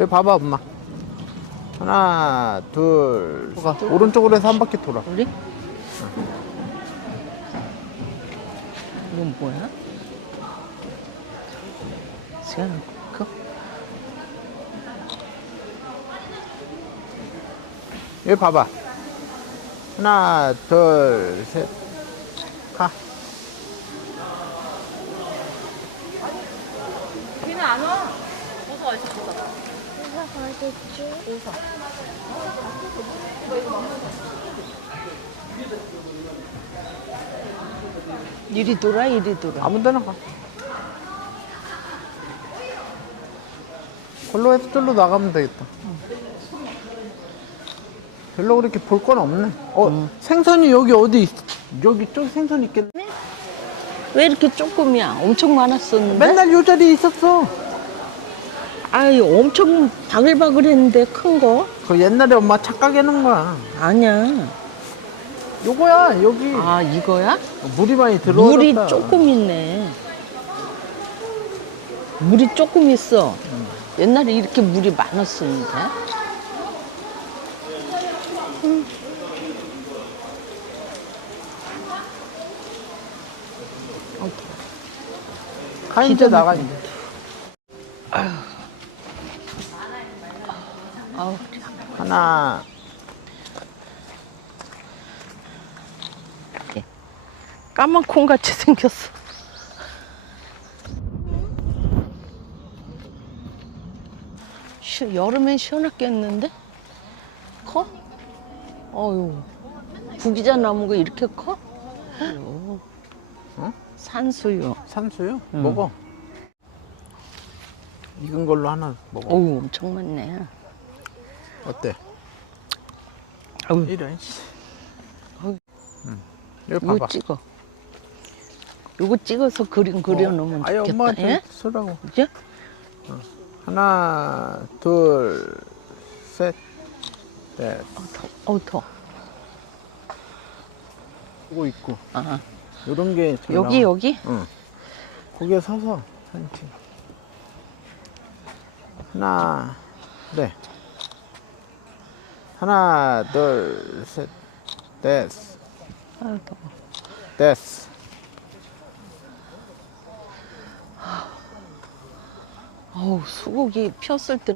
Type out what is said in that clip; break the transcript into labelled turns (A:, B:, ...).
A: 여기 봐봐 엄마 하나 둘
B: 뭐가?
A: 셋. 오른쪽으로 해서 한 바퀴 돌아
B: 우리? 이건 뭐야? 시간 그
A: 여기 봐봐 하나 둘셋가
B: 걔는 안 와. 보서 어디서 보서.
C: 어딨지?
B: 이리 돌아 이리 돌아.
A: 아무 데나 가 걸로 해서 절로 나가면 되겠다 별로 그렇게 볼 건 없네 어 생선이 여기 어디 있, 여기 쪽 생선 있겠네
B: 왜 이렇게 조금이야? 엄청 많았었는데.
A: 맨날 요 자리에 있었어
B: 아이 엄청 바글바글했는데 큰 거?
A: 그 옛날에 엄마 착각해 놓은 거야
B: 아니야.
A: 요거야 여기
B: 아 이거야?
A: 물이 많이 들어오졌다
B: 물이 조금 있네. 물이 조금 있어. 옛날에 이렇게 물이 많았었는데.
A: 가 이제 나가 이제
B: 아우
A: 하나
B: 까만 콩 같이 생겼어. 시, 여름엔 시원하겠는데? 커? 어유 구기자 나무가 이렇게 커? 어휴.
A: 어?
B: 산수유.
A: 산수요
B: 응.
A: 먹어 익은 걸로 하나 먹어
B: 어우 엄청 많네.
A: 어때
B: 어우,
A: 이래
B: 어이.
A: 응. 여기
B: 이거
A: 봐봐
B: 찍어. 이거 찍어서 그림 그려놓으면
A: 어, 아니
B: 좋겠다.
A: 엄마한테
B: 예?
A: 쓰라고
B: 그죠?
A: 하나 둘 셋 넷
B: 어, 더, 어, 더.
A: 이거 있고
B: 아,
A: 이런 게잘
B: 여기,
A: 나와.
B: 여기?
A: 응 거기에 서서 사진 찍어 하나 네 하나 둘 셋. 됐어.
B: 아, 더.
A: 됐어.
B: 어우, 수국이 폈을 때